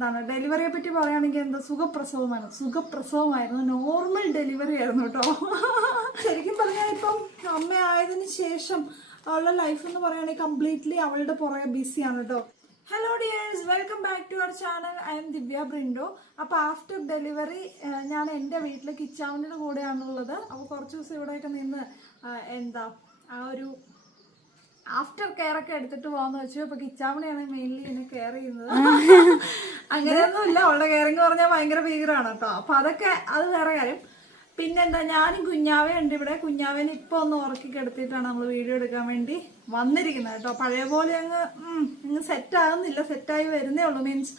എന്താണ് ഡെലിവറിയെ പറ്റി പറയുകയാണെങ്കിൽ എന്താ സുഖപ്രസവമായിരുന്നു. നോർമൽ ഡെലിവറി ആയിരുന്നു കേട്ടോ. ശരിക്കും പറഞ്ഞാൽ ഇപ്പം അമ്മ ആയതിനു ശേഷം അവളുടെ ലൈഫ് എന്ന് പറയുകയാണെങ്കിൽ കംപ്ലീറ്റ്ലി അവളുടെ പുറകെ ബിസിയാണ് കേട്ടോ. Hello dears, welcome back to our channel. I'm Divya Brindo. അപ്പോൾ ആഫ്റ്റർ ഡെലിവറി ഞാൻ എൻ്റെ വീട്ടിൽ കിച്ചാവിൻ്റെ കൂടെയാണുള്ളത്. അപ്പോൾ കുറച്ച് ദിവസം ഇവിടെയൊക്കെ നിന്ന് ആ ഒരു ആഫ്റ്റർ കെയർ ഒക്കെ എടുത്തിട്ട് പോകാന്ന് വെച്ചു. അപ്പൊ കിച്ചാമണിയാണ് മെയിൻലി എന്നെ കെയർ ചെയ്യുന്നത്. അങ്ങനെയൊന്നും ഇല്ല, അവളുടെ കെയറിങ് പറഞ്ഞാൽ ഭയങ്കര ഭീകരമാണ് കേട്ടോ. അപ്പൊ അതൊക്കെ അത് വേറെ കാര്യം. പിന്നെന്താ, ഞാനും കുഞ്ഞാവയുണ്ട് ഇവിടെ. കുഞ്ഞാവേനെ ഇപ്പൊ ഒന്ന് ഉറക്കി കിടത്തിയിട്ടാണ് നമ്മൾ വീഡിയോ എടുക്കാൻ വേണ്ടി വന്നിരിക്കുന്നത് കേട്ടോ. പഴയ പോലെ അങ്ങ് സെറ്റാകുന്നില്ല, സെറ്റായി വരുന്നേ ഉള്ളൂ. മീൻസ്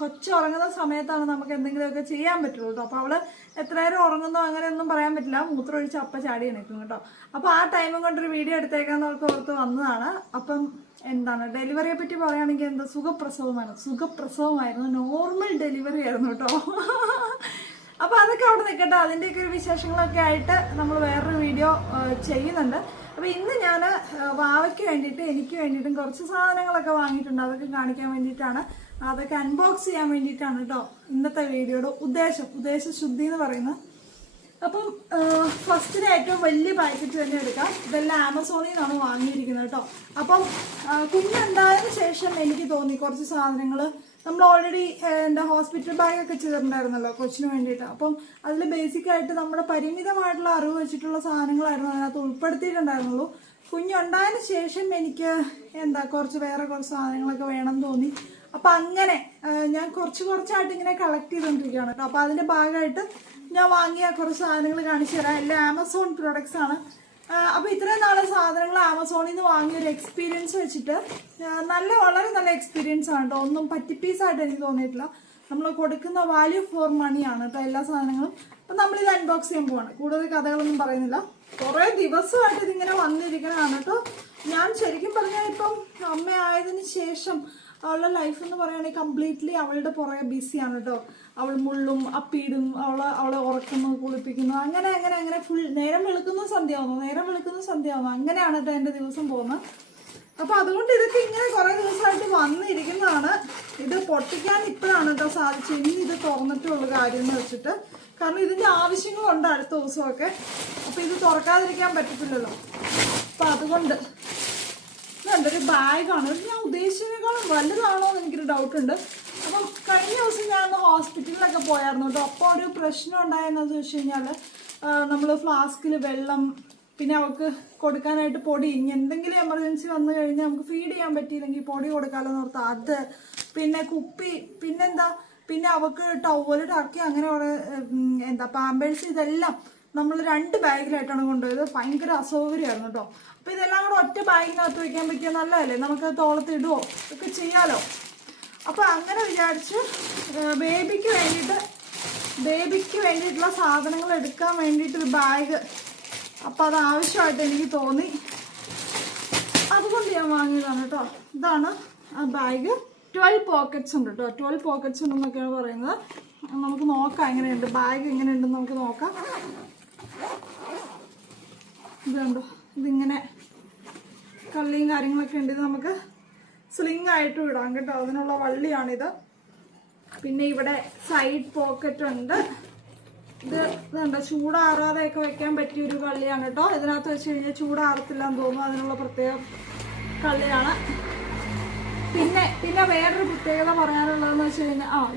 കൊച്ചു ഉറങ്ങുന്ന സമയത്താണ് നമുക്ക് എന്തെങ്കിലുമൊക്കെ ചെയ്യാൻ പറ്റുള്ളൂ കേട്ടോ. അപ്പോൾ അവള് എത്ര നേരം ഉറങ്ങുന്നോ അങ്ങനെയൊന്നും പറയാൻ പറ്റില്ല. മൂത്രമൊഴിച്ച് അപ്പ ചാടി എണീക്കും കേട്ടോ. അപ്പോൾ ആ ടൈമും കൊണ്ടൊരു വീഡിയോ എടുത്തേക്കാന്ന് ഓർത്ത് വന്നതാണ്. അപ്പം ഡെലിവറിയെ പറ്റി പറയുകയാണെങ്കിൽ എന്താ സുഖപ്രസവമായിരുന്നു. നോർമൽ ഡെലിവറി ആയിരുന്നു കേട്ടോ. അപ്പോൾ അതൊക്കെ അവിടെ നിൽക്കട്ടെ. അതിൻ്റെയൊക്കെ ഒരു വിശേഷങ്ങളൊക്കെ ആയിട്ട് നമ്മൾ വേറൊരു വീഡിയോ ചെയ്യുന്നുണ്ട്. അപ്പോൾ ഇന്ന് ഞാൻ വാവയ്ക്ക് വേണ്ടിയിട്ട് എനിക്ക് വേണ്ടിയിട്ടും കുറച്ച് സാധനങ്ങളൊക്കെ വാങ്ങിയിട്ടുണ്ട്. അതൊക്കെ കാണിക്കാൻ വേണ്ടിയിട്ടാണ്, അതൊക്കെ അൺബോക്സ് ചെയ്യാൻ വേണ്ടിയിട്ടാണ് കേട്ടോ ഇന്നത്തെ വീഡിയോയുടെ ഉദ്ദേശശുദ്ധി എന്ന് പറയുന്നത്. അപ്പം ഫസ്റ്റിന് ഏറ്റവും വലിയ പാക്കറ്റ് തന്നെ എടുക്കാം. ഇതെല്ലാം ആമസോണിൽ നിന്നാണ് വാങ്ങിയിരിക്കുന്നത് കേട്ടോ. അപ്പം കുഞ്ഞുണ്ടായതിനു ശേഷം എനിക്ക് തോന്നി കുറച്ച് സാധനങ്ങൾ നമ്മൾ ഓൾറെഡി എൻ്റെ ഹോസ്പിറ്റൽ ബാഗൊക്കെ ചെയ്തിട്ടുണ്ടായിരുന്നല്ലോ കൊച്ചിന് വേണ്ടിയിട്ട്. അപ്പം അതിൽ ബേസിക്കായിട്ട് നമ്മുടെ പരിമിതമായിട്ടുള്ള അറിവ് വെച്ചിട്ടുള്ള സാധനങ്ങളായിരുന്നു അതിനകത്ത് ഉൾപ്പെടുത്തിയിട്ടുണ്ടായിരുന്നുള്ളൂ. കുഞ്ഞുണ്ടായതിനു ശേഷം എനിക്ക് കുറച്ച് സാധനങ്ങളൊക്കെ വേണം തോന്നി. അപ്പം അങ്ങനെ ഞാൻ കുറച്ചായിട്ട് ഇങ്ങനെ കളക്ട് ചെയ്തുകൊണ്ടിരിക്കുകയാണ് കേട്ടോ. അപ്പോൾ അതിൻ്റെ ഭാഗമായിട്ട് ഞാൻ വാങ്ങിയ കുറച്ച് സാധനങ്ങൾ കാണിച്ചു തരാം. എല്ലാം ആമസോൺ പ്രൊഡക്ട്സ് ആണ്. അപ്പോൾ ഇത്രയും നാളെ സാധനങ്ങൾ ആമസോണിൽ നിന്ന് വാങ്ങിയൊരു എക്സ്പീരിയൻസ് വെച്ചിട്ട് വളരെ നല്ല എക്സ്പീരിയൻസ് ആണ് കേട്ടോ. ഒന്നും പറ്റിപ്പീസായിട്ട് എനിക്ക് തോന്നിയിട്ടില്ല. നമ്മൾ കൊടുക്കുന്ന വാല്യൂ ഫോർ മണിയാണ് കേട്ടോ എല്ലാ സാധനങ്ങളും. അപ്പം നമ്മളിത് അൺബോക്സ് ചെയ്യാൻ പോവാണ്. കൂടുതൽ കഥകളൊന്നും പറയുന്നില്ല. കുറേ ദിവസമായിട്ട് ഇതിങ്ങനെ വന്നിരിക്കണതാണ് കേട്ടോ. ഞാൻ ശരിക്കും പറഞ്ഞാൽ ഇപ്പം അമ്മ ആയതിനു ശേഷം അവളുടെ ലൈഫ് എന്ന് പറയുകയാണെങ്കിൽ കംപ്ലീറ്റ്ലി അവളുടെ പുറകെ ബിസിയാണ് കേട്ടോ. അവൾ മുള്ളും അപ്പീടും അവളെ ഉറക്കുന്നു, കുളിപ്പിക്കുന്നു, അങ്ങനെ ഫുൾ നേരം വെളുക്കുന്നു സന്ധ്യയാവുന്നു അങ്ങനെയാണ് കേട്ടോ എൻ്റെ ദിവസം പോകുന്നത്. അപ്പോൾ അതുകൊണ്ട് ഇതൊക്കെ ഇങ്ങനെ കുറേ ദിവസമായിട്ട് വന്നിരിക്കുന്നതാണ്. ഇത് പൊട്ടിക്കാൻ ഇപ്പോഴാണ് കേട്ടോ സാധിച്ചത്. ഇനി ഇത് തുറന്നിട്ടുള്ള കാര്യം എന്ന് വെച്ചിട്ട്, കാരണം ഇതിൻ്റെ ആവശ്യങ്ങളുണ്ട് അടുത്ത ദിവസമൊക്കെ. അപ്പോൾ ഇത് തുറക്കാതിരിക്കാൻ പറ്റത്തില്ലല്ലോ. അപ്പം അതുകൊണ്ട് ഒരു ബാഗാണ്. ഞാൻ ഉദ്ദേശിച്ചതിനേക്കാളും വലുതാണോ എന്ന് എനിക്കൊരു ഡൗട്ടുണ്ട്. അപ്പം കഴിഞ്ഞ ദിവസം ഞാൻ ഹോസ്പിറ്റലിലൊക്കെ പോയായിരുന്നു കേട്ടോ. അപ്പോൾ ഒരു പ്രശ്നം ഉണ്ടായെന്നു വെച്ച് കഴിഞ്ഞാൽ നമ്മൾ ഫ്ലാസ്കിൽ വെള്ളം, പിന്നെ അവൾക്ക് കൊടുക്കാനായിട്ട് പൊടി, ഇനി എന്തെങ്കിലും എമർജൻസി വന്നു കഴിഞ്ഞാൽ നമുക്ക് ഫീഡ് ചെയ്യാൻ പറ്റിയില്ലെങ്കിൽ പൊടി കൊടുക്കാമല്ലോ എന്ന് ഓർത്ത് അത്, പിന്നെ കുപ്പി, പിന്നെ അവൾക്ക് ടവല് ടർക്കി, അങ്ങനെ പാമ്പേഴ്സ്, ഇതെല്ലാം നമ്മൾ 2 ബാഗിലായിട്ടാണ് കൊണ്ടുപോയത്. ഭയങ്കര അസൗകര്യമായിരുന്നു കേട്ടോ. അപ്പോൾ ഇതെല്ലാം കൂടെ ഒറ്റ ബാഗിനകത്ത് വയ്ക്കാൻ പറ്റിയ നല്ലതല്ലേ, നമുക്ക് തോളത്തിടുവോ ഒക്കെ ചെയ്യാലോ. അപ്പോൾ അങ്ങനെ വിചാരിച്ച് ബേബിക്ക് വേണ്ടിയിട്ടുള്ള സാധനങ്ങൾ എടുക്കാൻ വേണ്ടിയിട്ടൊരു ബാഗ്, അപ്പോൾ അത് ആവശ്യമായിട്ട് എനിക്ക് തോന്നി. അതുകൊണ്ട് ഞാൻ വാങ്ങിയതാണ് കേട്ടോ. ഇതാണ് ആ ബാഗ്. 12 പോക്കറ്റ്സ് ഉണ്ട് കേട്ടോ. 12 പോക്കറ്റ്സ് ഉണ്ടെന്നൊക്കെയാണ് പറയുന്നത്. നമുക്ക് നോക്കാം എങ്ങനെയുണ്ട് ബാഗ്, എങ്ങനെയുണ്ടെന്ന് നമുക്ക് നോക്കാം. ഇതുണ്ടോ, ഇതിങ്ങനെ കള്ളിയും കാര്യങ്ങളൊക്കെ ഉണ്ട്. ഇത് നമുക്ക് സ്ലിങ് ആയിട്ടും ഇടാം കേട്ടോ. അതിനുള്ള വള്ളിയാണിത്. പിന്നെ ഇവിടെ സൈഡ് പോക്കറ്റ് ഉണ്ട്. ഇതുണ്ടോ, ചൂടാറാതെയൊക്കെ വെക്കാൻ പറ്റിയൊരു കള്ളിയാണ് കേട്ടോ. ഇതിനകത്ത് വെച്ച് കഴിഞ്ഞാൽ ചൂടാറത്തില്ല എന്ന് തോന്നുന്നു. അതിനുള്ള പ്രത്യേക കള്ളിയാണ്. പിന്നെ വേറൊരു പ്രത്യേകത പറയാനുള്ളതെന്ന് വെച്ച് കഴിഞ്ഞാൽ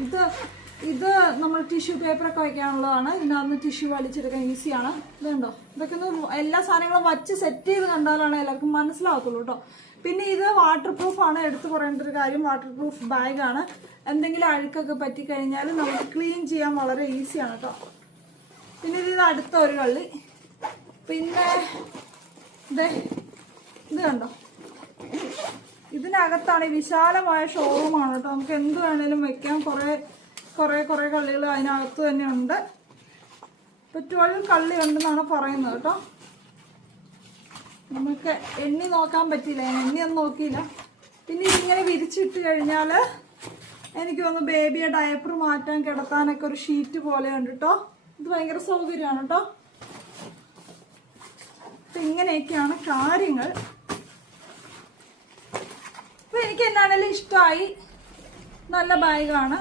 ഇത് നമ്മൾ ടിഷ്യൂ പേപ്പറൊക്കെ വയ്ക്കാനുള്ളതാണ്. ഇതിനകത്ത് ടിഷ്യൂ വലിച്ചെടുക്കാൻ ഈസിയാണ്. ഇതുണ്ടോ, ഇതൊക്കെ ഒന്ന് എല്ലാ സാധനങ്ങളും വച്ച് സെറ്റ് ചെയ്ത് കണ്ടാലാണ് എല്ലാവർക്കും മനസ്സിലാകത്തുള്ളൂ കേട്ടോ. പിന്നെ ഇത് വാട്ടർ പ്രൂഫാണ്. എടുത്തു പറയേണ്ട ഒരു കാര്യം, വാട്ടർ പ്രൂഫ് ബാഗാണ്. എന്തെങ്കിലും അഴുക്കൊക്കെ പറ്റിക്കഴിഞ്ഞാൽ നമുക്ക് ക്ലീൻ ചെയ്യാൻ വളരെ ഈസിയാണ് കേട്ടോ. പിന്നെ ഇത് അടുത്ത ഒരു കള്ളി. പിന്നെ ഇത് കണ്ടോ, ഇതിനകത്താണ് വിശാലമായ ഷോറൂമാണ് കേട്ടോ. നമുക്ക് എന്ത് വേണേലും വെക്കാം. കുറേ കള്ളികൾ അതിനകത്ത് തന്നെ ഉണ്ട്. ഇപ്പോൾ 12 കള്ളി ഉണ്ടെന്നാണ് പറയുന്നത് കേട്ടോ. നമുക്ക് എണ്ണി നോക്കാൻ പറ്റിയില്ല, ഞാൻ എണ്ണിയൊന്നും നോക്കിയില്ല. പിന്നെ ഇതിങ്ങനെ വിരിച്ചിട്ട് കഴിഞ്ഞാൽ എനിക്ക് തോന്നുന്നു ബേബിയെ ഡയപ്പർ മാറ്റാൻ, കിടത്താനൊക്കെ ഒരു ഷീറ്റ് പോലെ ഉണ്ട് കേട്ടോ. ഇത് ഭയങ്കര സൗകര്യമാണ് കേട്ടോ. അപ്പം ഇങ്ങനെയൊക്കെയാണ് കാര്യങ്ങൾ. അപ്പോൾ എനിക്ക് എന്നാണെങ്കിലും ഇഷ്ടമായി. നല്ല ബാഗാണ്.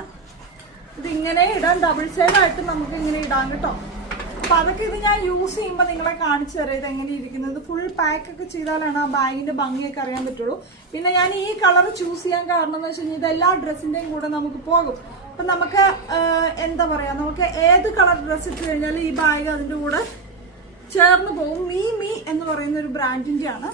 ഇതിങ്ങനെ ഇടാൻ ഡബിൾ സൈഡായിട്ട് നമുക്ക് ഇങ്ങനെ ഇടാം കേട്ടോ. അപ്പൊ അതൊക്കെ ഇത് ഞാൻ യൂസ് ചെയ്യുമ്പോൾ നിങ്ങളെ കാണിച്ചു തരാം ഇത് എങ്ങനെ ഇരിക്കുന്നത്. ഫുൾ പാക്ക് ഒക്കെ ചെയ്താലാണ് ആ ബാഗിന്റെ ഭംഗിയൊക്കെ അറിയാൻ പറ്റുള്ളൂ. പിന്നെ ഞാൻ ഈ കളർ ചൂസ് ചെയ്യാൻ കാരണം എന്ന് വെച്ച് കഴിഞ്ഞാൽ ഇത് എല്ലാ ഡ്രസ്സിന്റെയും കൂടെ നമുക്ക് പോകും. അപ്പൊ നമുക്ക് എന്താ പറയാ, നമുക്ക് ഏത് കളർ ഡ്രസ്സ് ഇട്ട് കഴിഞ്ഞാലും ഈ ബാഗ് അതിന്റെ കൂടെ ചേർന്ന് പോകും. മീ എന്ന് പറയുന്ന ഒരു ബ്രാൻഡിന്റെ ആണ്.